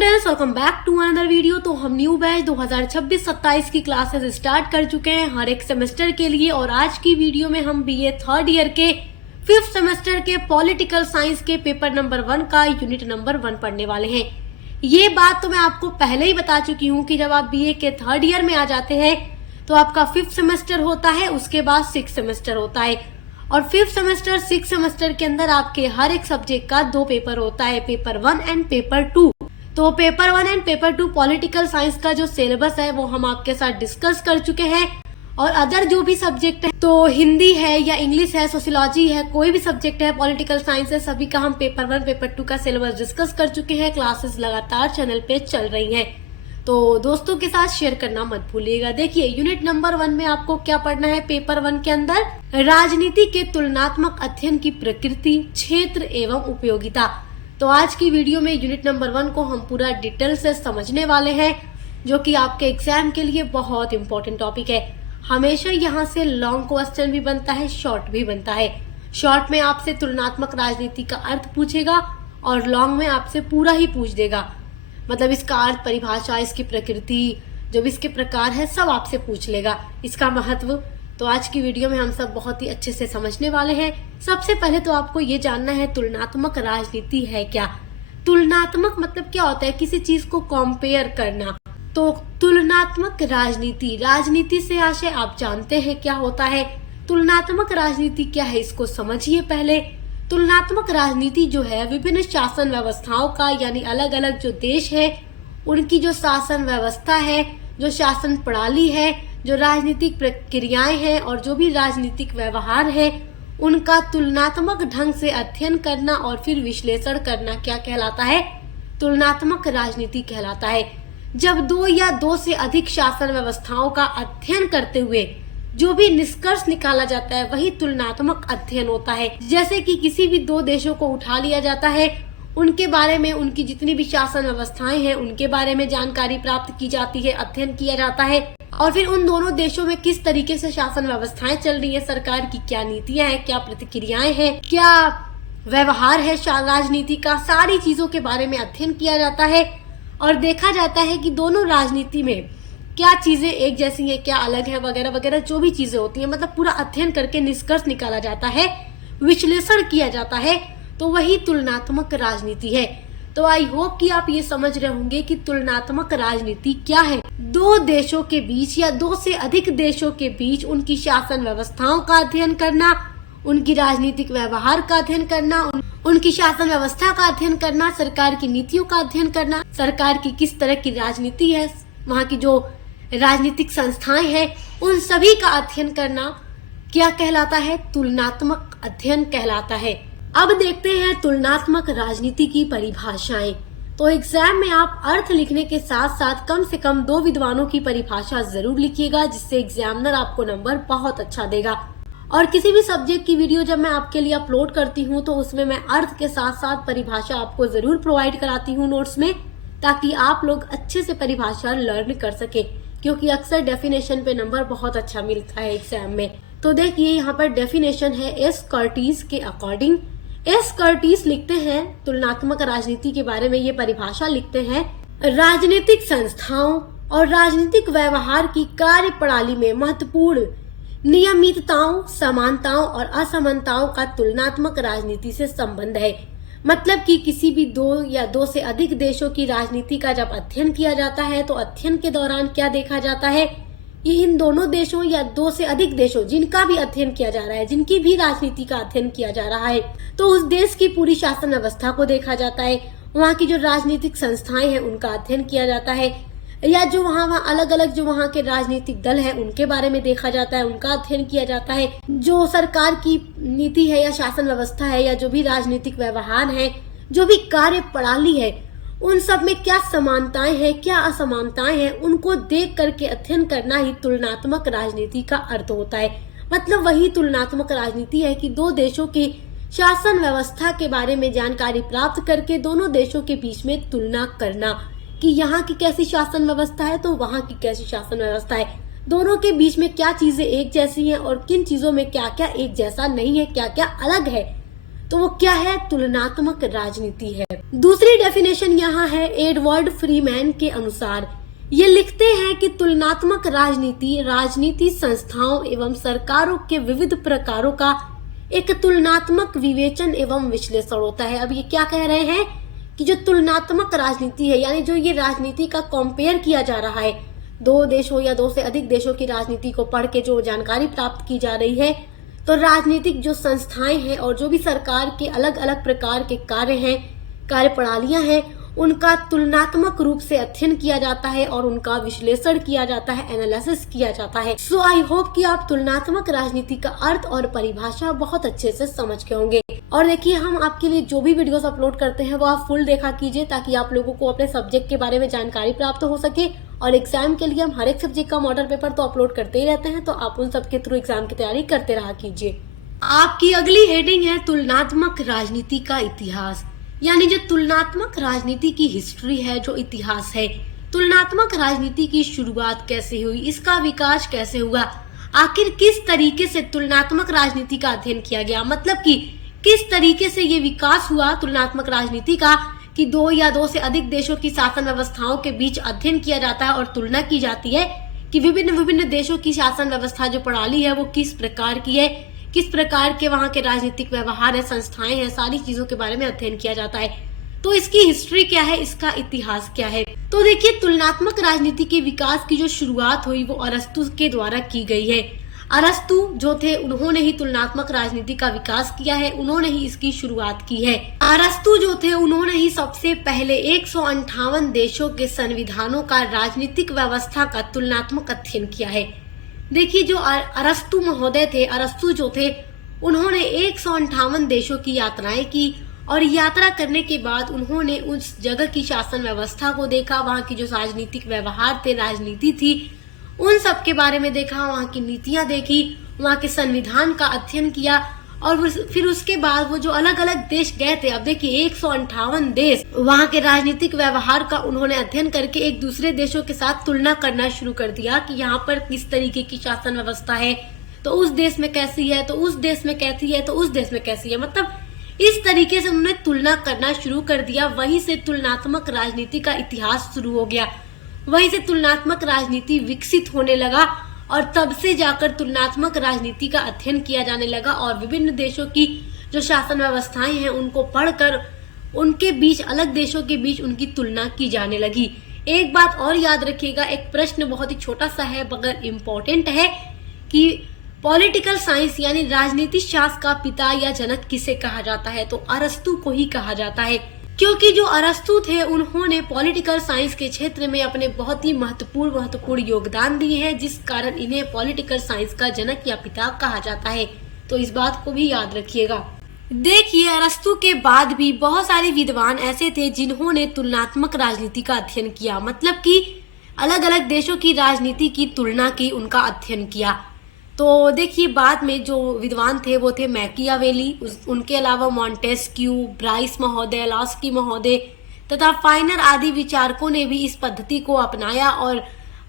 Students, welcome back to another video. तो हम new batch 2026-27 की क्लासेस स्टार्ट कर चुके हैं हर एक सेमेस्टर के लिए। और आज की वीडियो में हम बीए थर्ड ईयर के 5th सेमेस्टर के पॉलिटिकल साइंस के पेपर नंबर 1 का यूनिट नंबर 1 पढ़ने वाले हैं। ये बात तो मैं आपको पहले ही बता चुकी हूँ कि जब आप बीए के थर्ड ईयर में आ जाते हैं तो आपका 5th सेमेस्टर होता है, उसके बाद 6th सेमेस्टर होता है। और 5th सेमेस्टर 6th सेमेस्टर के अंदर आपके हर एक सब्जेक्ट का 2 पेपर होता है, पेपर 1 एंड पेपर 2। तो paper 1 and paper 2 political science का जो सिलेबस है वो हम आपके साथ डिस्कस कर चुके हैं। और अदर जो भी सब्जेक्ट है, तो हिंदी है या इंग्लिश है, सोशियोलॉजी है, कोई भी सब्जेक्ट है पॉलिटिकल साइंस है, सभी का हम पेपर 1 पेपर 2 का सिलेबस डिस्कस कर चुके हैं। क्लासेस लगातार चैनल पे चल रही हैं, तो दोस्तों के साथ शेयर करना मत भूलिएगा। देखिए, यूनिट नंबर 1 में आपको क्या पढ़ना है पेपर 1 के अंदर, राजनीति के तुलनात्मक अध्ययन की प्रकृति, क्षेत्र एवं उपयोगिता। तो आज की वीडियो में यूनिट नंबर 1 को हम पूरा डिटेल से समझने वाले हैं, जो कि आपके एग्जाम के लिए बहुत इंपॉर्टेंट टॉपिक है। हमेशा यहाँ से लॉन्ग क्वेश्चन भी बनता है, शॉर्ट भी बनता है। शॉर्ट में आपसे तुलनात्मक राजनीति का अर्थ पूछेगा और लॉन्ग में आपसे पूरा ही पूछ देगा, मतलब इसका अर्थ, परिभाषा, इसकी प्रकृति, जो भी इसके प्रकार है, सब आपसे पूछ लेगा, इसका महत्व। तो आज की वीडियो में हम सब बहुत ही अच्छे से समझने वाले हैं। सबसे पहले तो आपको ये जानना है तुलनात्मक राजनीति है क्या। तुलनात्मक मतलब क्या होता है, किसी चीज को कंपेयर करना। तो तुलनात्मक राजनीति, राजनीति से आशय आप जानते हैं क्या होता है। तुलनात्मक राजनीति क्या है, इसको समझिए पहले। तुलनात्मक राजनीति जो है विभिन्न शासन व्यवस्थाओं का, यानी अलग अलग जो देश है उनकी जो शासन व्यवस्था है, जो शासन प्रणाली है, जो राजनीतिक प्रक्रियाएं हैं और जो भी राजनीतिक व्यवहार है, उनका तुलनात्मक ढंग से अध्ययन करना और फिर विश्लेषण करना क्या कहलाता है, तुलनात्मक राजनीति कहलाता है। जब 2 या 2 से अधिक शासन व्यवस्थाओं का अध्ययन करते हुए जो भी निष्कर्ष निकाला जाता है वही तुलनात्मक अध्ययन होता है। जैसे कि किसी भी 2 देशों को उठा लिया जाता है, उनके बारे में, उनकी जितनी भी शासन व्यवस्थाएं हैं उनके बारे में जानकारी प्राप्त की जाती है, अध्ययन किया जाता है। और फिर उन दोनों देशों में किस तरीके से शासन व्यवस्थाएं चल रही है, सरकार की क्या नीतियां हैं, क्या प्रतिक्रियाएं हैं, क्या व्यवहार है राजनीति का, सारी चीजों के बारे में अध्ययन किया जाता है। और देखा जाता है कि दोनों राजनीति में क्या चीजें एक जैसी हैं, क्या अलग है, वगैरह वगैरह जो भी चीजें होती हैं, मतलब पूरा अध्ययन करके निष्कर्ष निकाला जाता है, विश्लेषण किया जाता है, तो वही तुलनात्मक राजनीति है। तो आई होप कि आप ये समझ रहे होंगे कि तुलनात्मक राजनीति क्या है। 2 देशों के बीच या 2 से अधिक देशों के बीच उनकी शासन व्यवस्थाओं का अध्ययन करना, उनकी राजनीतिक व्यवहार का अध्ययन करना, उनकी शासन व्यवस्था का अध्ययन करना, सरकार की नीतियों का अध्ययन करना, सरकार की किस तरह की राजनीति है, वहाँ की जो राजनीतिक संस्थाएं हैं, उन सभी का अध्ययन करना क्या कहलाता है, तुलनात्मक अध्ययन कहलाता है। अब देखते हैं तुलनात्मक राजनीति की परिभाषाएं। तो एग्जाम में आप अर्थ लिखने के साथ साथ कम से कम 2 विद्वानों की परिभाषा जरूर लिखिएगा, जिससे एग्जामिनर आपको नंबर बहुत अच्छा देगा। और किसी भी सब्जेक्ट की वीडियो जब मैं आपके लिए अपलोड करती हूँ तो उसमें मैं अर्थ के साथ साथ परिभाषा आपको जरूर प्रोवाइड कराती हूँ नोट्स में, ताकि आप लोग अच्छे से परिभाषा लर्न कर सके, क्योंकि अक्सर डेफिनेशन पे नंबर बहुत अच्छा मिलता है एग्जाम में। तो देखिए, यहाँ पर डेफिनेशन है एस कर्टिस के अकॉर्डिंग। एस कर्टिस लिखते हैं तुलनात्मक राजनीति के बारे में, ये परिभाषा लिखते हैं, राजनीतिक संस्थाओं और राजनीतिक व्यवहार की कार्य प्रणाली में महत्वपूर्ण नियमितताओं, समानताओं और असमानताओं का तुलनात्मक राजनीति से संबंध है। मतलब कि किसी भी 2 या 2 से अधिक देशों की राजनीति का जब अध्ययन किया जाता है तो अध्ययन के दौरान क्या देखा जाता है, ये इन दोनों देशों या 2 से अधिक देशों जिनका भी अध्ययन किया जा रहा है, जिनकी भी राजनीति का अध्ययन किया जा रहा है, तो उस देश की पूरी शासन व्यवस्था को देखा जाता है, वहाँ की जो राजनीतिक संस्थाएं हैं उनका अध्ययन किया जाता है, या जो वहाँ अलग अलग जो वहाँ के राजनीतिक दल है उनके बारे में देखा जाता है, उनका अध्ययन किया जाता है, जो सरकार की नीति है या शासन व्यवस्था है या जो भी राजनीतिक व्यवहार है, जो भी कार्य प्रणाली है, उन सब में क्या समानताएं हैं, क्या असमानताएं हैं, उनको देख करके अध्ययन करना ही तुलनात्मक राजनीति का अर्थ होता है। मतलब वही तुलनात्मक राजनीति है कि 2 देशों की शासन व्यवस्था के बारे में जानकारी प्राप्त करके दोनों देशों के बीच में तुलना करना कि यहाँ की कैसी शासन व्यवस्था है तो वहाँ की कैसी शासन व्यवस्था है, दोनों के बीच में क्या चीजें एक जैसी हैं और किन चीजों में क्या क्या एक जैसा नहीं है, क्या क्या अलग है। तो वो क्या है? तुलनात्मक राजनीति है। दूसरी डेफिनेशन यहाँ है एडवर्ड फ्रीमैन के अनुसार। ये लिखते हैं कि तुलनात्मक राजनीति राजनीति संस्थाओं एवं सरकारों के विविध प्रकारों का एक तुलनात्मक विवेचन एवं विश्लेषण होता है। अब ये क्या कह रहे हैं कि जो तुलनात्मक राजनीति है, यानी जो ये राजनीति का कंपेयर किया जा रहा है, दो देशों या दो से अधिक देशों की राजनीति को पढ़ के जो जानकारी प्राप्त की जा रही है, तो राजनीतिक जो संस्थाएं हैं और जो भी सरकार के अलग अलग प्रकार के कार्य हैं, कार्य प्रणालियां हैं, उनका तुलनात्मक रूप से अध्ययन किया जाता है और उनका विश्लेषण किया जाता है, एनालिसिस किया जाता है। सो आई होप कि आप तुलनात्मक राजनीति का अर्थ और परिभाषा बहुत अच्छे से समझ गए होंगे। और देखिए, हम आपके लिए जो भी वीडियोस अपलोड करते हैं वो आप फुल देखा कीजिए, ताकि आप लोगों को अपने सब्जेक्ट के बारे में जानकारी प्राप्त हो सके। और एग्जाम के लिए हम हर एक सब्जेक्ट का मॉडल पेपर तो अपलोड करते ही रहते हैं, तो आप उन सबके थ्रू एग्जाम की तैयारी करते रहा कीजिए। आपकी अगली हेडिंग है तुलनात्मक राजनीति का इतिहास, यानी जो तुलनात्मक राजनीति की हिस्ट्री है, जो इतिहास है। तुलनात्मक राजनीति की शुरुआत कैसे हुई, इसका विकास कैसे हुआ, आखिर किस तरीके से तुलनात्मक राजनीति का अध्ययन किया गया, मतलब कि किस तरीके से ये विकास हुआ तुलनात्मक राजनीति का, कि दो या दो से अधिक देशों की शासन व्यवस्थाओं के बीच अध्ययन किया जाता है और तुलना की जाती है कि विभिन्न विभिन्न देशों की शासन व्यवस्था जो प्रणाली है वो किस प्रकार की है, किस प्रकार के वहाँ के राजनीतिक व्यवहार है, संस्थाएं हैं, सारी चीजों के बारे में अध्ययन किया जाता है। तो इसकी हिस्ट्री क्या है, इसका इतिहास क्या है? तो देखिए, तुलनात्मक राजनीति के विकास की जो शुरुआत हुई वो अरस्तु के द्वारा की गई है। अरस्तु जो थे, उन्होंने ही तुलनात्मक राजनीति का विकास किया है, उन्होंने ही इसकी शुरुआत की है। अरस्तु जो थे, उन्होंने ही सबसे पहले 158 देशों के संविधानों का राजनीतिक व्यवस्था का तुलनात्मक अध्ययन किया है। देखिए, जो अरस्तु महोदय थे, अरस्तु जो थे, उन्होंने 158 देशों की यात्राएं की और यात्रा करने के बाद उन्होंने उस जगह की शासन व्यवस्था को देखा, वहाँ की जो राजनीतिक व्यवहार थे, राजनीति थी, उन सब के बारे में देखा, वहाँ की नीतियां देखी, वहाँ के संविधान का अध्ययन किया और फिर उसके बाद वो जो अलग अलग देश गए थे, अब देखिए 158 देश, वहाँ के राजनीतिक व्यवहार का उन्होंने अध्ययन करके एक दूसरे देशों के साथ तुलना करना शुरू कर दिया कि यहाँ पर किस तरीके की शासन व्यवस्था है, तो उस देश में कैसी है, तो उस देश में कैसी है, तो उस देश में कैसी है, मतलब इस तरीके से उन्होंने तुलना करना शुरू कर दिया। वहीं से तुलनात्मक राजनीति का इतिहास शुरू हो गया, वहीं से तुलनात्मक राजनीति विकसित होने लगा और तब से जाकर तुलनात्मक राजनीति का अध्ययन किया जाने लगा और विभिन्न देशों की जो शासन व्यवस्थाएं हैं उनको पढ़कर उनके बीच, अलग देशों के बीच उनकी तुलना की जाने लगी। एक बात और याद रखिएगा, एक प्रश्न बहुत ही छोटा सा है मगर इम्पोर्टेंट है कि पॉलिटिकल साइंस यानी राजनीति शास्त्र का पिता या जनक किसे कहा जाता है, तो अरस्तु को ही कहा जाता है, क्योंकि जो अरस्तु थे उन्होंने पॉलिटिकल साइंस के क्षेत्र में अपने बहुत ही महत्वपूर्ण योगदान दिए हैं, जिस कारण इन्हें पॉलिटिकल साइंस का जनक या पिता कहा जाता है। तो इस बात को भी याद रखिएगा। देखिए, अरस्तु के बाद भी बहुत सारे विद्वान ऐसे थे जिन्होंने तुलनात्मक राजनीति का अध्ययन किया, मतलब कि अलग अलग देशों की राजनीति की तुलना की, उनका अध्ययन किया। तो देखिए, बाद में जो विद्वान थे वो थे मैकियावेली, उनके अलावा मॉन्टेस्क्यू, ब्राइस महोदय, लास्की महोदय तथा फाइनर आदि विचारकों ने भी इस पद्धति को अपनाया और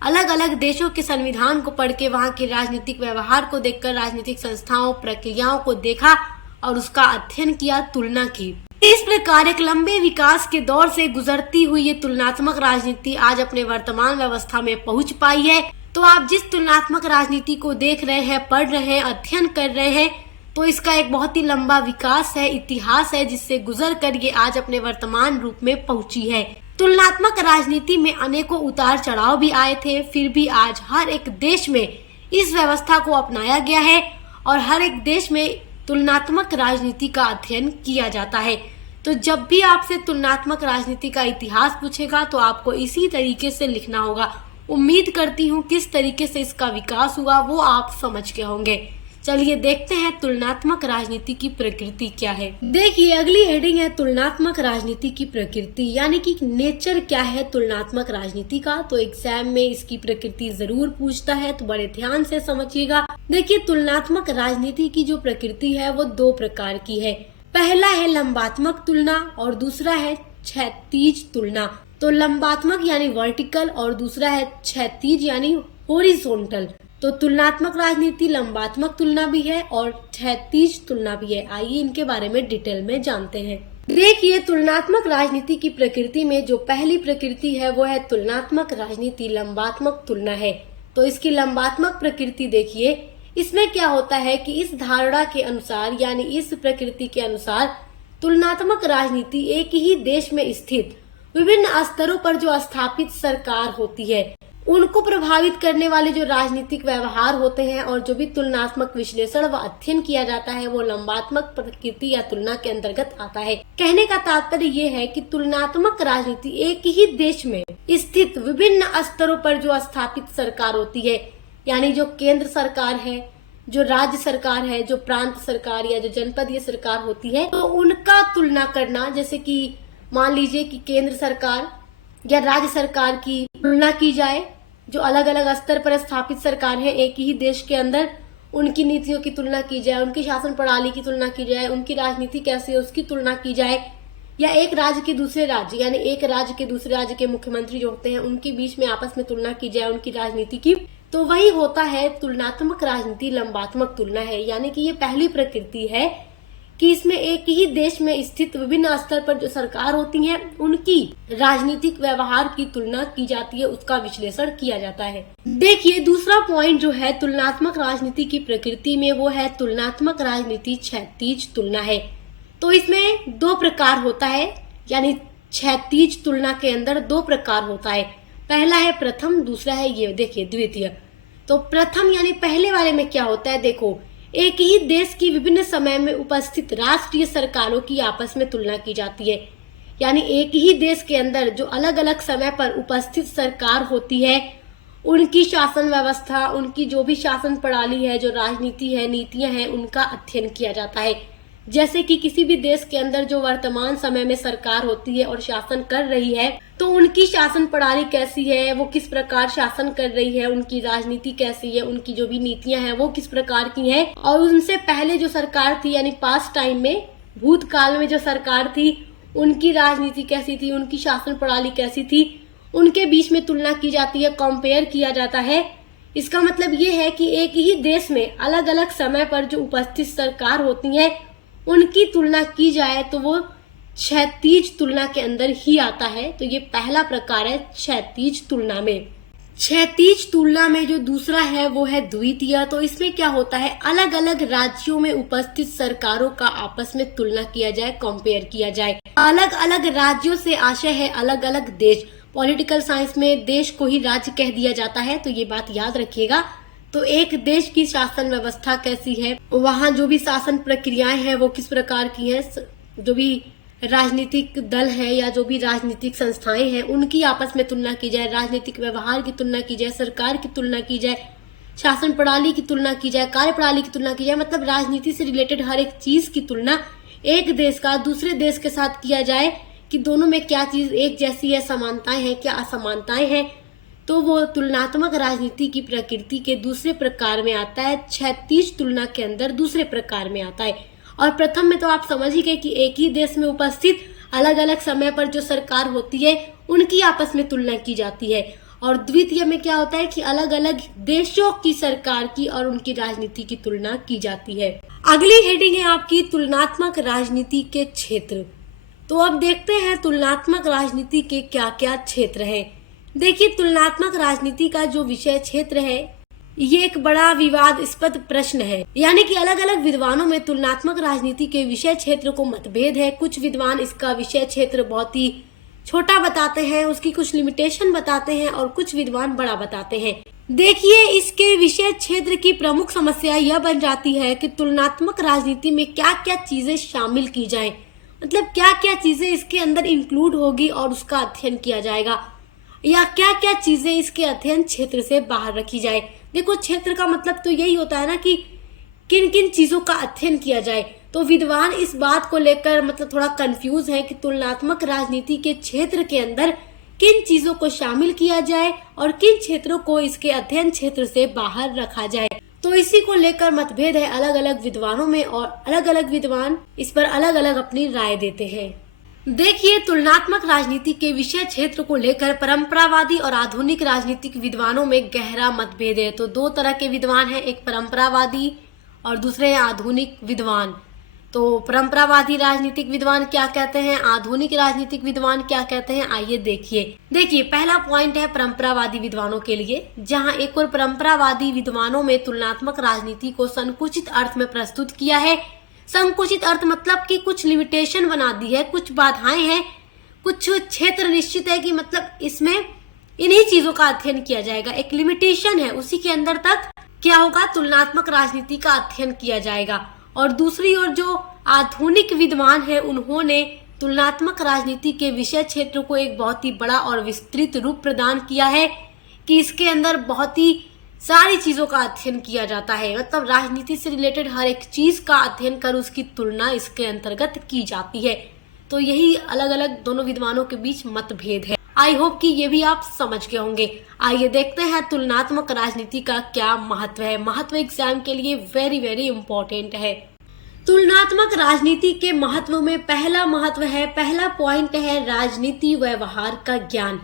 अलग अलग देशों के संविधान को पढ़ के वहाँ के राजनीतिक व्यवहार को देखकर राजनीतिक संस्थाओं, प्रक्रियाओं को देखा और उसका अध्ययन किया, तुलना की। इस प्रकार एक लंबे विकास के दौर से गुजरती हुई ये तुलनात्मक राजनीति आज अपने वर्तमान व्यवस्था में पहुंच पाई है। तो आप जिस तुलनात्मक राजनीति को देख रहे हैं, पढ़ रहे हैं, अध्ययन कर रहे हैं, तो इसका एक बहुत ही लंबा विकास है, इतिहास है, जिससे गुजर कर ये आज अपने वर्तमान रूप में पहुंची है। तुलनात्मक राजनीति में अनेकों उतार चढ़ाव भी आए थे, फिर भी आज हर एक देश में इस व्यवस्था को अपनाया गया है और हर एक देश में तुलनात्मक राजनीति का अध्ययन किया जाता है। तो जब भी आपसे तुलनात्मक राजनीति का इतिहास पूछेगा तो आपको इसी तरीके से लिखना होगा। उम्मीद करती हूँ किस तरीके से इसका विकास हुआ वो आप समझ के होंगे। चलिए देखते हैं तुलनात्मक राजनीति की प्रकृति क्या है। देखिए, अगली हेडिंग है तुलनात्मक राजनीति की प्रकृति, यानी कि नेचर क्या है तुलनात्मक राजनीति का। तो एग्जाम में इसकी प्रकृति जरूर पूछता है, तो बड़े ध्यान से समझिएगा। देखिए, तुलनात्मक राजनीति की जो प्रकृति है वो दो प्रकार की है। पहला है लंबात्मक तुलना और दूसरा है क्षैतिज तुलना। तो लंबात्मक यानी वर्टिकल और दूसरा है क्षैतिज यानी हॉरिजॉन्टल। तो तुलनात्मक राजनीति लंबात्मक तुलना भी है और क्षैतिज तुलना भी है। आइए इनके बारे में डिटेल में जानते हैं। देखिए, तुलनात्मक राजनीति की प्रकृति में जो पहली प्रकृति है वो है तुलनात्मक राजनीति लंबात्मक तुलना है। तो इसकी लंबात्मक प्रकृति देखिए, इसमें क्या होता है कि इस धारणा के अनुसार यानी इस प्रकृति के अनुसार तुलनात्मक राजनीति एक ही देश में स्थित विभिन्न स्तरों पर जो स्थापित सरकार होती है उनको प्रभावित करने वाले जो राजनीतिक व्यवहार होते हैं और जो भी तुलनात्मक विश्लेषण व अध्ययन किया जाता है वो लंबात्मक प्रकृति या तुलना के अंतर्गत आता है। कहने का तात्पर्य ये है कि तुलनात्मक राजनीति एक ही देश में स्थित विभिन्न स्तरों पर जो स्थापित सरकार होती है, यानी जो केंद्र सरकार है, जो राज्य सरकार है, जो प्रांत सरकार या जो जनपदीय सरकार होती है, तो उनका तुलना करना। जैसे कि मान लीजिए कि केंद्र सरकार या राज्य सरकार की तुलना की जाए, जो अलग अलग स्तर पर स्थापित सरकार है एक ही देश के अंदर, उनकी नीतियों की तुलना की जाए, उनकी शासन प्रणाली की तुलना की जाए, उनकी राजनीति कैसी है उसकी तुलना की जाए, या एक राज्य के दूसरे राज्य यानी एक राज्य के दूसरे राज्य के मुख्यमंत्री जो होते हैं उनके बीच में आपस में तुलना की जाए उनकी राजनीति की, तो वही होता है तुलनात्मक राजनीति लंबात्मक तुलना है। यानी कि ये पहली प्रकृति है कि इसमें एक ही देश में स्थित विभिन्न स्तर पर जो सरकार होती है उनकी राजनीतिक व्यवहार की तुलना की जाती है, उसका विश्लेषण किया जाता है। देखिए, दूसरा पॉइंट जो है तुलनात्मक राजनीति की प्रकृति में वो है तुलनात्मक राजनीति क्षैतिज तुलना है। तो इसमें दो प्रकार होता है, यानी क्षैतिज तुलना के अंदर दो प्रकार होता है। पहला है प्रथम, दूसरा है ये देखिए द्वितीय। तो प्रथम यानी पहले वाले में क्या होता है, देखो एक ही देश की विभिन्न समय में उपस्थित राष्ट्रीय सरकारों की आपस में तुलना की जाती है। यानी एक ही देश के अंदर जो अलग अलग समय पर उपस्थित सरकार होती है उनकी शासन व्यवस्था, उनकी जो भी शासन प्रणाली है, जो राजनीति है, नीतियां हैं, उनका अध्ययन किया जाता है। जैसे कि किसी भी देश के अंदर जो वर्तमान समय में सरकार होती है और शासन कर रही है तो उनकी शासन प्रणाली कैसी है, वो किस प्रकार शासन कर रही है, उनकी राजनीति कैसी है, उनकी जो भी नीतियां हैं वो किस प्रकार की हैं, और उनसे पहले जो सरकार थी यानी पास्ट टाइम में भूतकाल में जो सरकार थी उनकी राजनीति कैसी थी, उनकी शासन प्रणाली कैसी थी, उनके बीच में तुलना की जाती है, कंपेयर किया जाता है। इसका मतलब ये है कि एक ही देश में अलग अलग समय पर जो उपस्थित सरकार होती है उनकी तुलना की जाए तो वो क्षैतिज तुलना के अंदर ही आता है। तो ये पहला प्रकार है क्षैतिज तुलना में। क्षैतिज तुलना में जो दूसरा है वो है द्वितीय। तो इसमें क्या होता है, अलग अलग राज्यों में उपस्थित सरकारों का आपस में तुलना किया जाए, कंपेयर किया जाए। अलग अलग राज्यों से आशय है अलग अलग देश। पॉलिटिकल साइंस में देश को ही राज्य कह दिया जाता है, तो ये बात याद रखिएगा। तो एक देश की शासन व्यवस्था कैसी है, वहाँ जो भी शासन प्रक्रियाएं हैं वो किस प्रकार की हैं, जो भी राजनीतिक दल है या जो भी राजनीतिक संस्थाएं हैं उनकी आपस में तुलना की जाए, राजनीतिक व्यवहार की तुलना की जाए, सरकार की तुलना की जाए, शासन प्रणाली की तुलना की जाए, कार्य प्रणाली की तुलना की जाए। मतलब राजनीति से रिलेटेड हर एक चीज की तुलना एक देश का दूसरे देश के साथ किया जाए कि दोनों में क्या चीज एक जैसी है, समानताएं हैं क्या असमानताएं हैं। तो वो तुलनात्मक राजनीति की प्रकृति के दूसरे प्रकार में आता है, क्षैतिज तुलना के अंदर दूसरे प्रकार में आता है। और प्रथम में तो आप समझ ही गए कि एक ही देश में उपस्थित अलग अलग समय पर जो सरकार होती है उनकी आपस में तुलना की जाती है। और द्वितीय में क्या होता है कि अलग अलग देशों की सरकार की और उनकी राजनीति की तुलना की जाती है। अगली हेडिंग है आपकी तुलनात्मक राजनीति के क्षेत्र। तो अब देखते हैं तुलनात्मक राजनीति के क्या क्या क्षेत्र हैं। देखिए, तुलनात्मक राजनीति का जो विषय क्षेत्र है ये एक बड़ा विवादास्पद प्रश्न है। यानी कि अलग अलग विद्वानों में तुलनात्मक राजनीति के विषय क्षेत्र को मतभेद है। कुछ विद्वान इसका विषय क्षेत्र बहुत ही छोटा बताते हैं, उसकी कुछ लिमिटेशन बताते हैं, और कुछ विद्वान बड़ा बताते हैं। देखिए, इसके विषय क्षेत्र की प्रमुख समस्या यह बन जाती है कि तुलनात्मक राजनीति में क्या क्या चीजें शामिल की जाएं, मतलब क्या क्या चीजें इसके अंदर इंक्लूड होगी और उसका अध्ययन किया जाएगा, या क्या क्या चीजें इसके अध्ययन क्षेत्र से बाहर रखी जाए। देखो, क्षेत्र का मतलब तो यही होता है ना कि किन किन चीजों का अध्ययन किया जाए। तो विद्वान इस बात को लेकर मतलब थोड़ा कंफ्यूज है कि तुलनात्मक राजनीति के क्षेत्र के अंदर किन चीजों को शामिल किया जाए और किन क्षेत्रों को इसके अध्ययन क्षेत्र से बाहर रखा जाए। तो इसी को लेकर मतभेद है अलग अलग विद्वानों में, और अलग अलग विद्वान इस पर अलग अलग अपनी राय देते हैं। देखिए, तुलनात्मक राजनीति के विषय क्षेत्र को लेकर परंपरावादी और आधुनिक राजनीतिक विद्वानों में गहरा मतभेद है। तो दो तरह के विद्वान हैं, एक परंपरावादी और दूसरे हैं आधुनिक विद्वान। तो परंपरावादी राजनीतिक विद्वान क्या कहते हैं, आधुनिक राजनीतिक विद्वान क्या कहते हैं, आइए देखिए पहला पॉइंट है परंपरावादी विद्वानों के लिए, जहां एक और परंपरावादी विद्वानों में तुलनात्मक राजनीति को संकुचित अर्थ में प्रस्तुत किया है। संकुचित अर्थ मतलब कि कुछ लिमिटेशन बना दी है, कुछ बाधाएं हैं, कुछ क्षेत्र निश्चित है कि मतलब इसमें इन्हीं चीजों का अध्ययन किया जाएगा, एक लिमिटेशन है, उसी के अंदर तक क्या होगा, तुलनात्मक राजनीति का अध्ययन किया जाएगा। और दूसरी ओर जो आधुनिक विद्वान है, उन्होंने तुलनात्मक राजनीति के विषय क्षेत्र को एक बहुत ही बड़ा और विस्तृत रूप प्रदान किया है कि इसके अंदर बहुत ही सारी चीजों का अध्ययन किया जाता है, मतलब राजनीति से रिलेटेड हर एक चीज का अध्ययन कर उसकी तुलना इसके अंतर्गत की जाती है। तो यही अलग अलग दोनों विद्वानों के बीच मतभेद है। आई होप कि ये भी आप समझ गए होंगे। आइए देखते हैं तुलनात्मक राजनीति का क्या महत्व है। महत्व एग्जाम के लिए वेरी वेरी इंपॉर्टेंट है। तुलनात्मक राजनीति के महत्व में पहला पॉइंट है राजनीति व्यवहार का ज्ञान।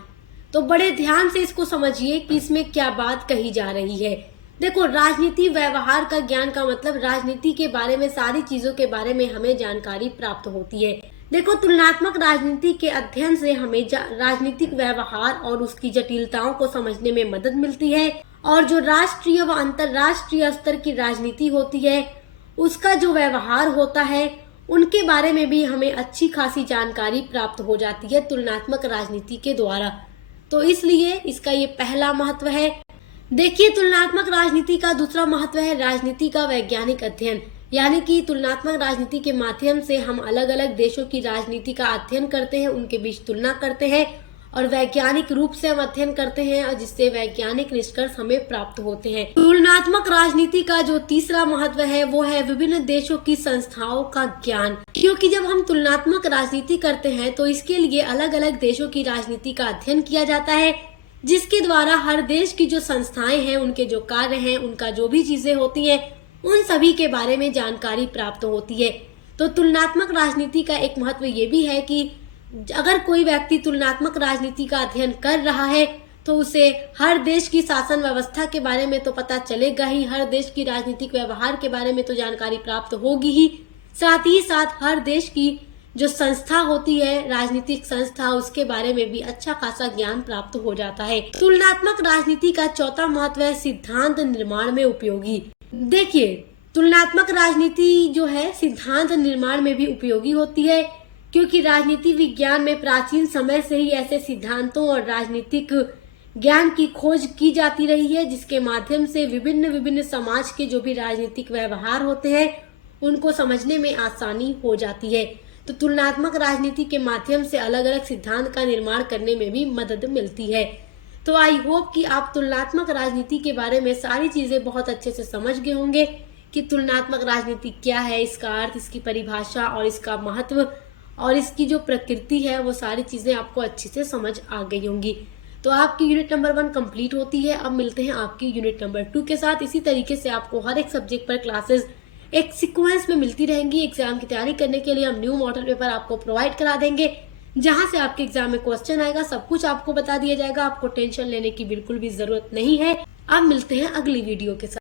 तो बड़े ध्यान से इसको समझिए कि इसमें क्या बात कही जा रही है। देखो, राजनीति व्यवहार का ज्ञान का मतलब राजनीति के बारे में, सारी चीजों के बारे में हमें जानकारी प्राप्त होती है। देखो, तुलनात्मक राजनीति के अध्ययन से हमें राजनीतिक व्यवहार और उसकी जटिलताओं को समझने में मदद मिलती है, और जो राष्ट्रीय व अंतर्राष्ट्रीय स्तर की राजनीति होती है, उसका जो व्यवहार होता है, उनके बारे में भी हमें अच्छी खासी जानकारी प्राप्त हो जाती है तुलनात्मक राजनीति के द्वारा। तो इसलिए इसका ये पहला महत्व है। देखिए, तुलनात्मक राजनीति का दूसरा महत्व है राजनीति का वैज्ञानिक अध्ययन, यानी कि तुलनात्मक राजनीति के माध्यम से हम अलग अलग देशों की राजनीति का अध्ययन करते हैं, उनके बीच तुलना करते हैं और वैज्ञानिक रूप से हम अध्ययन करते हैं, और जिससे वैज्ञानिक निष्कर्ष हमें प्राप्त होते हैं। तुलनात्मक राजनीति का जो तीसरा महत्व है वो है विभिन्न देशों की संस्थाओं का ज्ञान, क्योंकि जब हम तुलनात्मक राजनीति करते हैं तो इसके लिए अलग अलग देशों की राजनीति का अध्ययन किया जाता है, जिसके द्वारा हर देश की जो संस्थाएं हैं, उनके जो कार्य हैं, उनका जो भी चीजें होती है, उन सभी के बारे में जानकारी प्राप्त होती है। तो तुलनात्मक राजनीति का एक महत्व ये भी है कि अगर कोई व्यक्ति तुलनात्मक राजनीति का अध्ययन कर रहा है तो उसे हर देश की शासन व्यवस्था के बारे में तो पता चलेगा ही, हर देश की राजनीतिक व्यवहार के बारे में तो जानकारी प्राप्त होगी ही, साथ ही साथ हर देश की जो संस्था होती है, राजनीतिक संस्था, उसके बारे में भी अच्छा खासा ज्ञान प्राप्त हो जाता है। तुलनात्मक राजनीति का चौथा महत्व है सिद्धांत निर्माण में उपयोगी। देखिए, तुलनात्मक राजनीति जो है सिद्धांत निर्माण में भी उपयोगी होती है, क्योंकि राजनीति विज्ञान में प्राचीन समय से ही ऐसे सिद्धांतों और राजनीतिक ज्ञान की खोज की जाती रही है, जिसके माध्यम से विभिन्न समाज के जो भी राजनीतिक व्यवहार होते हैं, उनको समझने में आसानी हो जाती है। तो तुलनात्मक राजनीति के माध्यम से अलग अलग सिद्धांत का निर्माण करने में भी मदद मिलती है। तो आई होप कि आप तुलनात्मक राजनीति के बारे में सारी चीजें बहुत अच्छे से समझ गए होंगे कि तुलनात्मक राजनीति क्या है, इसका अर्थ, इसकी परिभाषा और इसका महत्व और इसकी जो प्रकृति है, वो सारी चीजें आपको अच्छे से समझ आ गई होंगी। तो आपकी यूनिट नंबर 1 कंप्लीट होती है। अब मिलते हैं आपकी यूनिट नंबर 2 के साथ। इसी तरीके से आपको हर एक सब्जेक्ट पर क्लासेस एक सीक्वेंस में मिलती रहेंगी। एग्जाम की तैयारी करने के लिए हम न्यू मॉडल पेपर आपको प्रोवाइड करा देंगे, जहां से आपके एग्जाम में क्वेश्चन आएगा, सब कुछ आपको बता दिया जाएगा। आपको टेंशन लेने की बिल्कुल भी जरूरत नहीं है। अब मिलते हैं अगली वीडियो के साथ।